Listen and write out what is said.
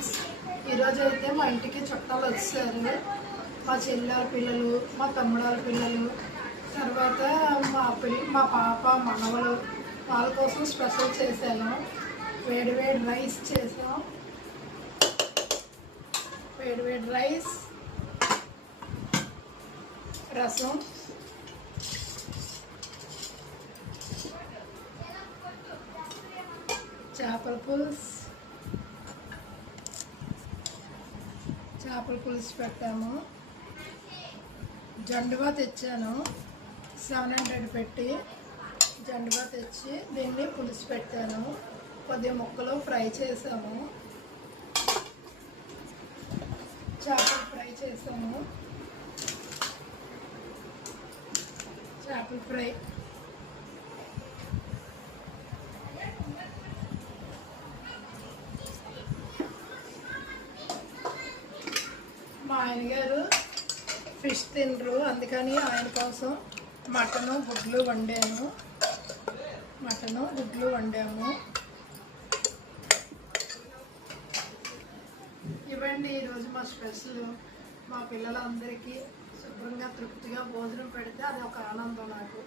Friends, ఈరోజు అయితే మా ఇంటికి చుట్టాలు వచ్చారు. మా చెల్లెల పిల్లలు, మా తమ్ముడాల పిల్లలు, తర్వాత మా పాప మనవలు, వాళ్ళ కోసం స్పెషల్ చేశాను. వేడి వేడి రైస్ చేసాం. వేడి వేడి రైస్, రసం, చేపల పులుసు పెట్టాము. జండుగా తెచ్చాను, 700 పెట్టి జండుగా తెచ్చి దీన్ని పులుసు పెట్టాను. కొద్దిగా ముక్కలు ఫ్రై చేసాము, చేపలు ఫ్రై చేసాము. చేపల ఫ్రై మా ఆయన గారు ఫిష్ తినరు, అందుకని ఆయన కోసం మటను గుడ్లు వండాము. ఇవ్వండి ఈరోజు మా స్పెషల్. మా పిల్లలందరికీ శుభ్రంగా తృప్తిగా భోజనం పెడితే అది ఒక ఆనందం నాకు.